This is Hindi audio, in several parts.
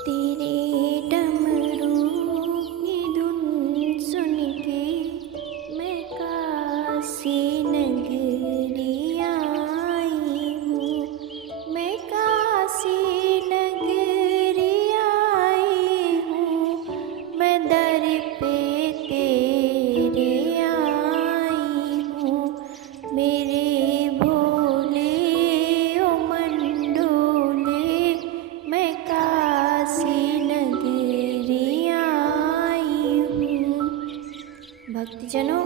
तेरे डमरू की धुन सुन के मैं काशी नगरी आई हूँ। मैं काशी नगरी आई हूँ। मैं दर पे तेरे आई हूँ। मेरे भोले ओ मंडोले मैं काशी नगरी आई हूँ। भक्तजनों,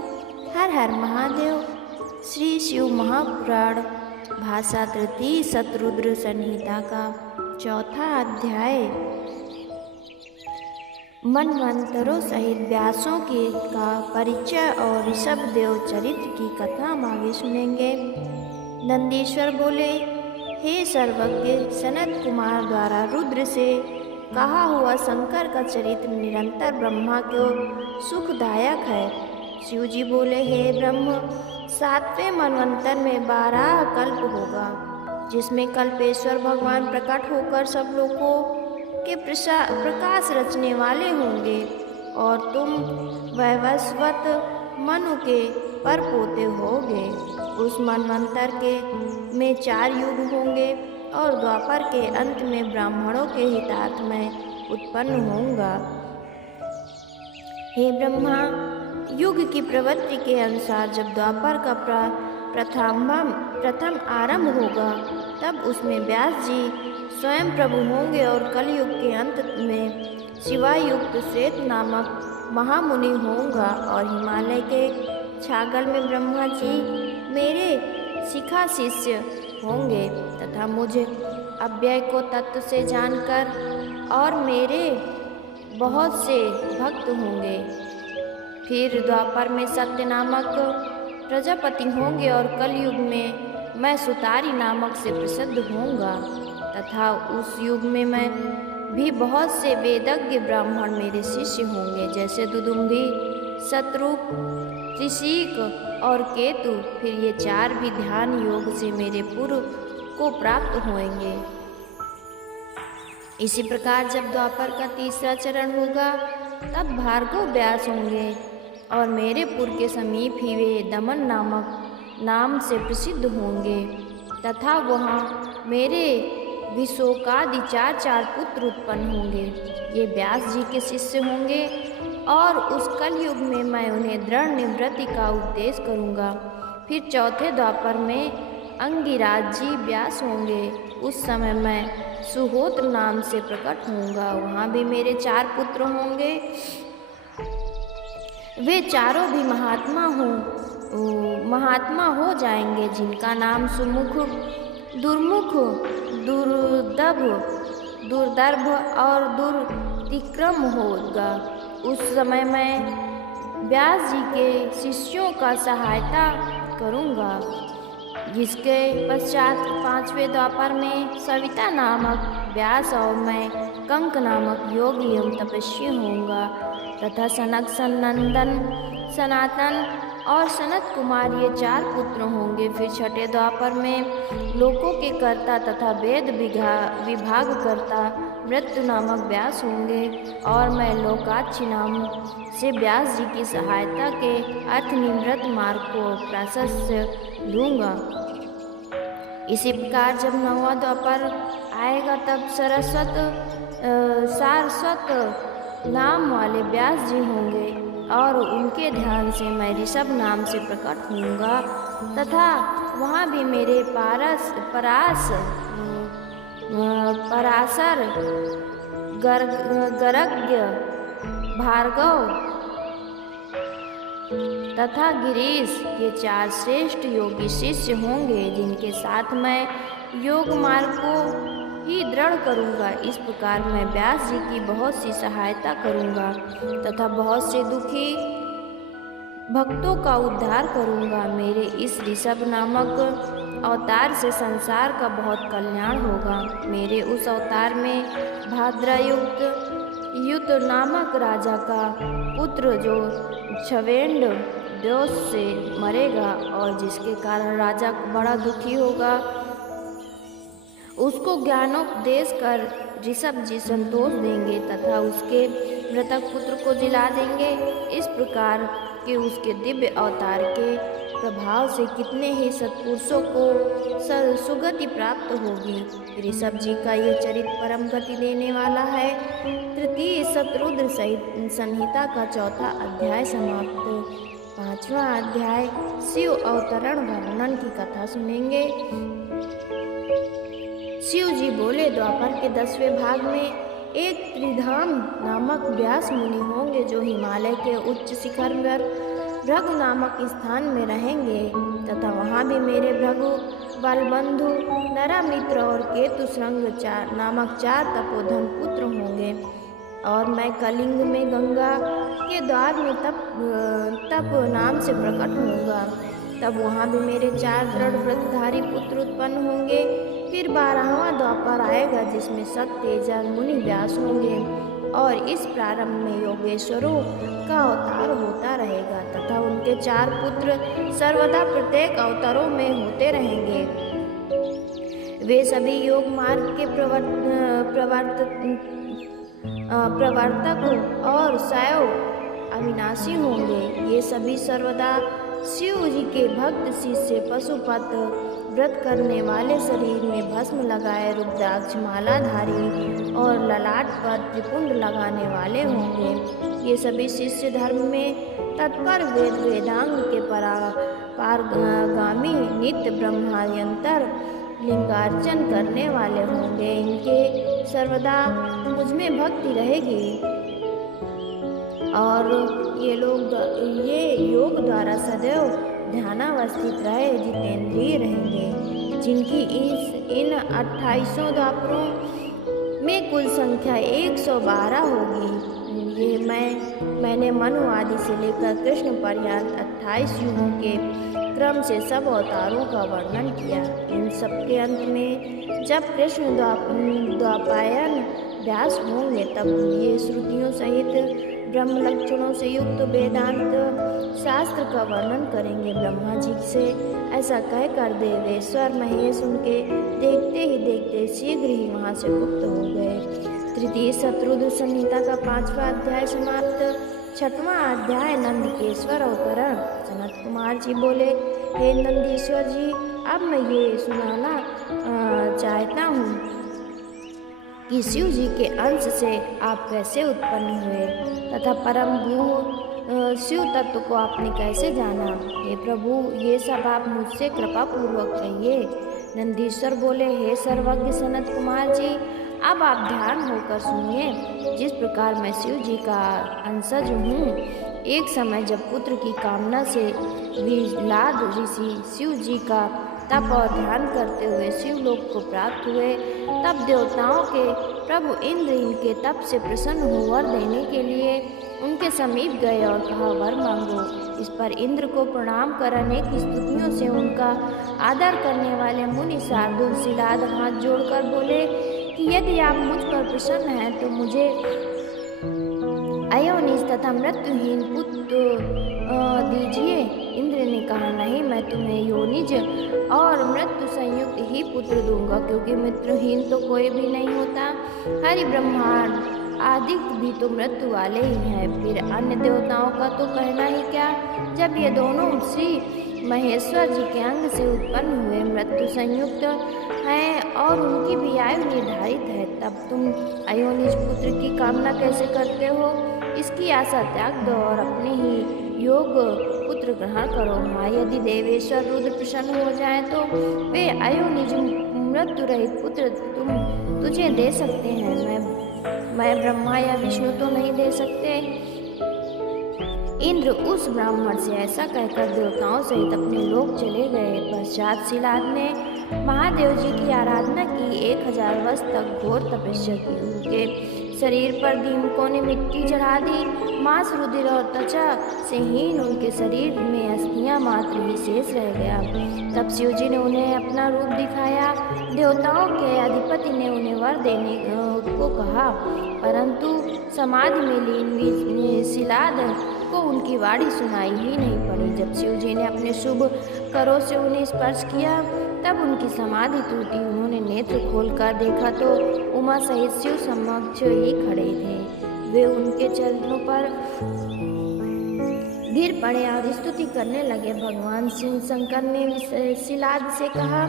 हर हर महादेव। श्री शिव महापुराण भाषा तृतीय शतरुद्र संहिता का चौथा अध्याय मनवंतरों सहित व्यासों के का परिचय और ऋषभदेव चरित्र की कथा हम आगे सुनेंगे। नंदीश्वर बोले, हे सर्वज्ञ, सनत कुमार द्वारा रुद्र से कहा हुआ शंकर का चरित्र निरंतर ब्रह्मा को सुखदायक है। शिव जी बोले, हे ब्रह्म, 7वें मनवंतर में 12 कल्प होगा, जिसमें कल्पेश्वर भगवान प्रकट होकर सब लोगों के प्रकाश रचने वाले होंगे और तुम वैवस्वत मनु के परपोते होगे। उस मनवंतर के में 4 युग होंगे और द्वापर के अंत में ब्राह्मणों के हितार्थ में उत्पन्न होगा। हे ब्रह्मा, युग की प्रवृत्ति के अनुसार जब द्वापर का प्रथम आरंभ होगा, तब उसमें व्यास जी स्वयं प्रभु होंगे और कलयुग के अंत में शिवायुक्त श्वेत नामक महामुनि होगा और हिमालय के छागल में ब्रह्मा जी मेरे शिखा शिष्य होंगे तथा मुझे अव्यय को तत्व से जानकर और मेरे बहुत से भक्त होंगे। फिर द्वापर में सत्य नामक प्रजापति होंगे और कलयुग में मैं सुतारी नामक से प्रसिद्ध होऊंगा तथा उस युग में मैं भी बहुत से वेदज्ञ ब्राह्मण मेरे शिष्य होंगे, जैसे दुदुम्भी, शत्रुप, त्रिशीक और केतु। फिर ये 4 भी ध्यान योग से मेरे पूर्व को प्राप्त होंगे। इसी प्रकार जब द्वापर का तीसरा चरण होगा, तब भार्गव व्यास होंगे और मेरे पुर के समीप ही वे दमन नामक नाम से प्रसिद्ध होंगे तथा वहाँ मेरे विशोकादि 4 पुत्र उत्पन्न होंगे। ये व्यास जी के शिष्य होंगे और उस कलयुग में मैं उन्हें दृढ़ निवृत्ति का उपदेश करूँगा। फिर चौथे द्वापर में अंगिराज जी व्यास होंगे। उस समय मैं सुहोत्र नाम से प्रकट होऊंगा। वहाँ भी मेरे 4 पुत्र होंगे। वे चारों भी महात्मा हो जाएंगे, जिनका नाम सुमुख, दुर्मुख, दुर्दर्भ और दुर्तिक्रम होगा। उस समय मैं व्यास जी के शिष्यों का सहायता करूँगा। जिसके पश्चात 5वें द्वापर में सविता नामक व्यास और मैं कंक नामक योगी एवं तपस्वी होऊंगा तथा सनक, सनंदन, सनातन और सनत कुमार ये 4 पुत्र होंगे। फिर 6ठे द्वापर में लोकों के कर्ता तथा वेद विभाग करता मृत्यु नामक व्यास होंगे और मैं लोकाक्षी नाम से व्यास जी की सहायता के अर्थ निवृत्त मार्ग को प्राशस्य लूँगा। इसी प्रकार जब 9वां द्वापर आएगा, तब सारस्वत नाम वाले व्यास जी होंगे और उनके ध्यान से मैं ऋषभ नाम से प्रकट होऊंगा तथा वहाँ भी मेरे पराशर, गर्ग्य, भार्गव तथा गिरीश ये 4 श्रेष्ठ योगी शिष्य होंगे, जिनके साथ मैं योग मार्ग को ही दृढ़ करूँगा। इस प्रकार मैं व्यास जी की बहुत सी सहायता करूँगा तथा बहुत से दुखी भक्तों का उद्धार करूँगा। मेरे इस ऋषभ नामक अवतार से संसार का बहुत कल्याण होगा। मेरे उस अवतार में भाद्रयुक्त नामक राजा का पुत्र जो छवेंड दोष से मरेगा और जिसके कारण राजा बड़ा दुखी होगा, उसको ज्ञानोपदेश कर ऋषभ जी संतोष देंगे तथा उसके मृतक पुत्र को जिला देंगे। इस प्रकार के उसके दिव्य अवतार के प्रभाव से कितने ही सत्पुरुषों को सुगति प्राप्त होगी। ऋषभ जी का ये चरित्र परम गति देने वाला है। तृतीय शत्रुद्र संहिता का चौथा अध्याय समाप्त। पांचवा अध्याय शिव अवतरण वर्णन की कथा सुनेंगे। शिव जी बोले, द्वापर के 10वें भाग में एक त्रिधाम नामक व्यास मुनि होंगे जो हिमालय के उच्च शिखर पर भृगु नामक स्थान में रहेंगे तथा वहाँ भी मेरे भृगु, बलबंधु, नरामित्र और केतु श्रृंग नामक 4 तपोधन पुत्र होंगे। और मैं कलिंग में गंगा के द्वार में तप नाम से प्रकट होऊंगा। तब वहाँ भी मेरे 4 दृढ़ व्रतधारी पुत्र उत्पन्न होंगे। फिर 12वां द्वापर आएगा जिसमें सत्तेजर मुनि व्यास होंगे और इस प्रारंभ में योगेश्वरों का अवतार होता रहेगा तथा उनके 4 पुत्र सर्वदा प्रत्येक अवतारों में होते रहेंगे। वे सभी योग मार्ग के प्रवर्तक और सैव अविनाशी होंगे। ये सभी सर्वदा शिव जी के भक्त शिष्य पशुपत व्रत करने वाले, शरीर में भस्म लगाए रुद्राक्ष मालाधारी और ललाट पर त्रिपुंड लगाने वाले होंगे। ये सभी शिष्य धर्म में तत्पर वेदांग के पारगामी नित्य ब्रह्मायंतर लिंगार्चन करने वाले होंगे। इनके सर्वदा मुझमें भक्ति रहेगी और ये योग द्वारा सदैव ध्यानावस्थित रहे, जितेंद्रिय रहेंगे। जिनकी इन 28 द्वापरों में कुल संख्या 112 होगी। ये मैंने मनु आदि से लेकर कृष्ण पर्यंत 28 युगों के क्रम से सब अवतारों का वर्णन किया। इन सबके अंत में जब कृष्ण द्वापायन व्यास होंगे तब ये श्रुतियों सहित ब्रह्म लक्षणों से युक्त वेदांत शास्त्र का वर्णन करेंगे। ब्रह्मा जी से ऐसा कहकर देवेश्वर महेश उनके देखते ही देखते शीघ्र ही वहाँ से मुक्त हो गए। तृतीय शत्रुद्र संहिता का 5वां अध्याय समाप्त। 6वां अध्याय नंदकेश्वर अवतरण। सनत कुमार जी बोले, हे नंदीश्वर जी, अब मैं ये सुनाना चाहता हूँ कि शिव जी के अंश से आप कैसे उत्पन्न हुए तथा परम भू शिव तत्व को आपने कैसे जाना। हे प्रभु, ये सब आप मुझसे कृपा पूर्वक कहिए। नंदीश्वर बोले, हे सर्वज्ञ सनत कुमार जी, अब आप ध्यान होकर सुनिए। जिस प्रकार मैं शिव जी का अंशज हूँ, एक समय जब पुत्र की कामना से विलाद ऋषि शिव जी का तप और ध्यान करते हुए शिवलोक को प्राप्त हुए, तब देवताओं के प्रभु इंद्र इनके तप से प्रसन्न हो वर देने के लिए उनके समीप गए और कहा, वर मांगो। इस पर इंद्र को प्रणाम कर अनेक स्तुतियों से उनका आदर करने वाले मुनि शार्दुल शिलाद हाथ जोड़कर बोले कि यदि आप मुझ पर प्रसन्न हैं तो मुझे अयोनिज तथा मृत्युहीन पुत्र दीजिए। इंद्र ने कहा, नहीं, मैं तुम्हें योनिज और मृत्यु संयुक्त ही पुत्र दूंगा, क्योंकि मित्रहीन तो कोई भी नहीं होता। हरि ब्रह्मांड आदित्य भी तो मृत्यु वाले ही हैं। फिर अन्य देवताओं का तो कहना ही क्या, जब ये दोनों श्री महेश्वर जी के अंग से उत्पन्न हुए मृत्यु संयुक्त हैं और उनकी भी आयु निर्धारित है, तब तुम अयोनिज पुत्र की कामना कैसे करते हो? इसकी आशा त्याग दो और अपने ही योग पुत्र ग्रहण करो। हाँ, यदि देवेश्वर रुद्र प्रसन्न हो जाए तो वे अयोनिज मृत्यु रहित पुत्र तुझे दे सकते हैं। मैं ब्रह्मा या विष्णु तो नहीं दे सकते। इंद्र उस ब्राह्मण से ऐसा कहकर देवताओं सहित अपने लोक चले गए। पश्चात शिलाद ने महादेव जी की आराधना की। 1000 वर्ष तक घोर तपस्या की। उनके शरीर पर दीमकों ने मिट्टी चढ़ा दी। मांस, रुधिर और त्वचा से हीन उनके शरीर में अस्थियां मात्र ही शेष रह गया। तब शिव जी ने उन्हें अपना रूप दिखाया। देवताओं के अधिपति ने उन्हें वर देने को कहा, परंतु समाधि में लीन शिलाद को उनकी वाणी सुनाई ही नहीं पड़ी। जब शिव जी ने अपने शुभ करों से उन्हें स्पर्श किया तब उनकी समाधि टूटी। उन्होंने नेत्र खोलकर देखा तो उमा सहित शिव समक्ष ही खड़े थे। वे उनके चरणों पर गिर पड़े और स्तुति करने लगे। भगवान शिव शंकर ने शिलाद से कहा,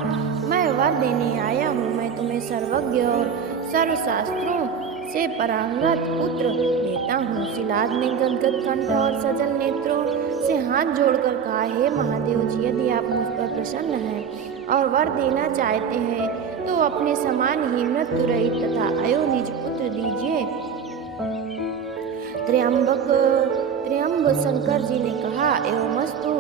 मैं वर देने आया हूँ। मैं तुम्हें सर्वज्ञ और सर्वशास्त्रों से पारंगत पुत्र देता हूँ। शिलाद ने गदगद कंठ और सजल नेत्रों से हाथ जोड़कर कहा, हे महादेव जी, यदि आप मुझ पर प्रसन्न हैं और वर देना चाहते हैं तो अपने समान ही मृत्यु रहित तथा अयोनिज पुत्र दीजिए। त्र्यंब शंकर जी ने कहा, एवमस्तु,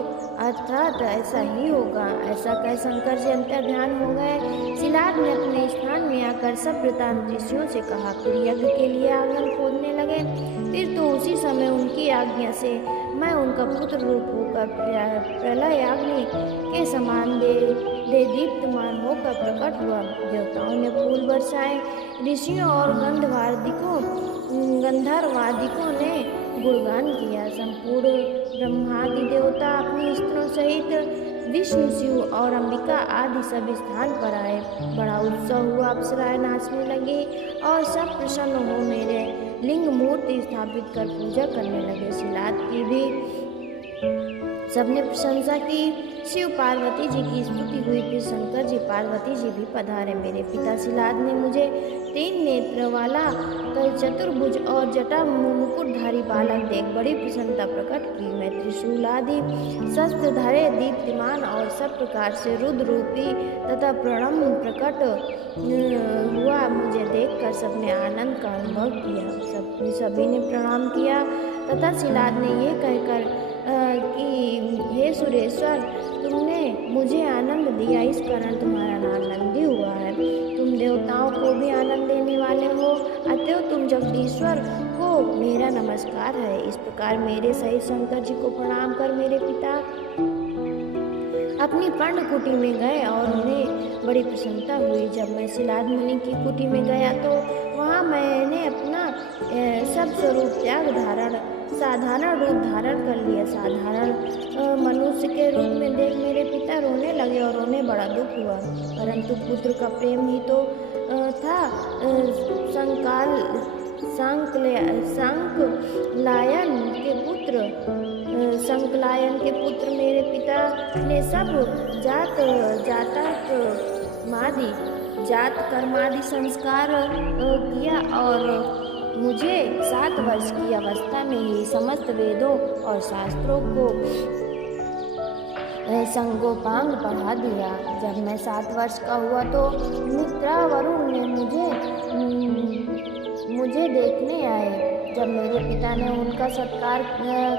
अर्थात ऐसा ही होगा। ऐसा कह शंकर जी अंतर्ध्यान हो गए। शिलाद ने अपने स्थान में आकर सब वृतांत ऋषियों से कहा, फिर यज्ञ के लिए आंगन खोदने लगे। फिर तो उसी समय उनकी आज्ञा से मैं उनका पुत्र रूप होकर प्रलयाग्नि के समान दे दीप्तमान होकर प्रकट हुआ। देवताओं ने फूल बरसाए, ऋषियों और गंधर्वादिकों ने गुणगान किया। संपूर्ण ब्रह्मादि देवता अपनी स्त्रों सहित विष्णु, शिव और अंबिका आदि सब स्थान पर आए। बड़ा उत्सव हुआ, अप्सराएं नाचने लगी और सब प्रसन्न हो मेरे लिंग मूर्ति स्थापित कर पूजा करने लगे। शिलाद की भी सबने प्रशंसा की। शिव पार्वती जी की स्तुति हुई। फिर शंकर जी पार्वती जी भी पधारे। मेरे पिता शिलाद ने मुझे 3 नेत्र वाला चतुर्भुज और जटा मुकुटधारी बालक देख बड़ी प्रसन्नता प्रकट की। मैं त्रिशूल आदि शस्त्र धरे दीप्तिमान और सब प्रकार से रुद्र रूपी तथा प्रणम प्रकट हुआ। मुझे देखकर सबने आनंद का अनुभव किया। सभी ने प्रणाम किया तथा शिलाद ने यह कहकर कि हे सुरेश्वर, तुमने मुझे आनंद दिया, इस कारण तुम्हारा नाम नंदी हुआ है। तुम देवताओं को भी आनंद देने वाले हो, अतएव तुम जगदीश्वर को मेरा नमस्कार है। इस प्रकार मेरे सहित शंकर जी को प्रणाम कर मेरे पिता अपनी पर्ण कुटी में गए और उन्हें बड़ी प्रसन्नता हुई। जब मैं शिलाद मुनि की कुटी में गया तो वहाँ मैंने अपना सब स्वरूप त्याग साधारण रूप धारण कर लिया। साधारण मनुष्य के रूप में देख मेरे पिता रोने लगे और उन्हें बड़ा दुख हुआ। परंतु पुत्र का प्रेम ही तो था। संकलायन के पुत्र मेरे पिता ने सब जात कर्मादि संस्कार किया और मुझे 7 वर्ष की अवस्था में ही समस्त वेदों और शास्त्रों को संगोपांग पढ़ा दिया। जब मैं 7 वर्ष का हुआ तो मित्रा वरुण ने मुझे देखने आए। जब मेरे पिता ने उनका सत्कार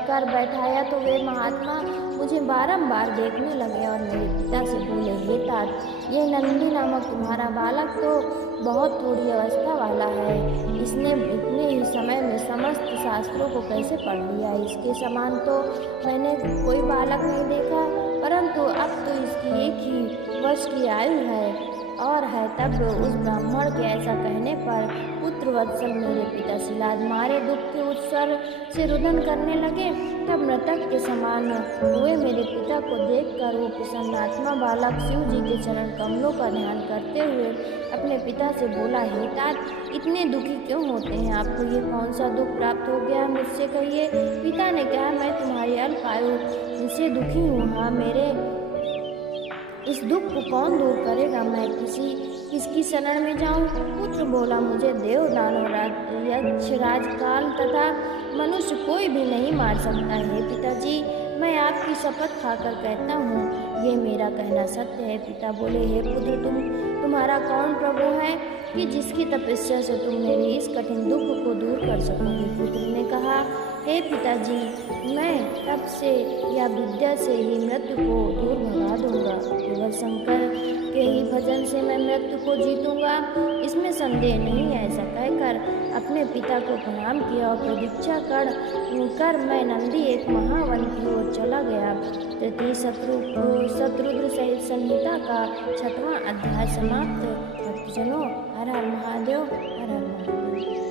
कर बैठाया तो वे महात्मा मुझे बारंबार देखने लगे और मेरे पिता से बोले, हे तात, ये नंदी नामक तुम्हारा बालक तो बहुत थोड़ी अवस्था वाला है। इसने इतने ही समय में समस्त शास्त्रों को कैसे पढ़ लिया। इसके समान तो मैंने कोई बालक नहीं देखा, परंतु अब तो इसकी 1 ही वर्ष की आयु है और है। तब उस ब्राह्मण के ऐसा कहने पर पुत्र वत्सल मेरे पिता शिलाद मारे दुख के उत्सव से रुदन करने लगे। तब मृतक के समान हुए मेरे पिता को देखकर वो प्रसन्नात्मा बालक शिव जी के चरण कमलों का ध्यान करते हुए अपने पिता से बोला, हे तात, इतने दुखी क्यों होते हैं? आपको ये कौन सा दुख प्राप्त हो गया, मुझसे कहिए। पिता ने कहा, मैं तुम्हारी अल्प आयु से दुखी हूँ। हाँ, मेरे इस दुख को कौन दूर करेगा? मैं किसकी शरण में जाऊं? पुत्र बोला, मुझे देव, दानव, यक्ष, राजकाल तथा मनुष्य कोई भी नहीं मार सकता है। पिताजी, मैं आपकी शपथ खाकर कहता हूँ, ये मेरा कहना सत्य है। पिता बोले, हे पुत्र, तुम्हारा कौन प्रभु है कि जिसकी तपस्या से तुम मेरे इस कठिन दुख को दूर कर सकोगे? पुत्र ने कहा, हे पिताजी, मैं तप से या विद्या से ही मृत्यु को दूर भगा दूंगा। केवल शंकर के ही भजन से मैं मृत्यु को जीतूंगा, इसमें संदेह नहीं है। ऐसा कहकर अपने पिता को प्रणाम किया और प्रतीक्षा कर मैं नंदी एक महावन की ओर चला गया। तृतीय शत्रुद्र सहित संहिता का 6वां अध्याय समाप्त। भक्तजनों, हर हर महादेव, हर हर महादेव।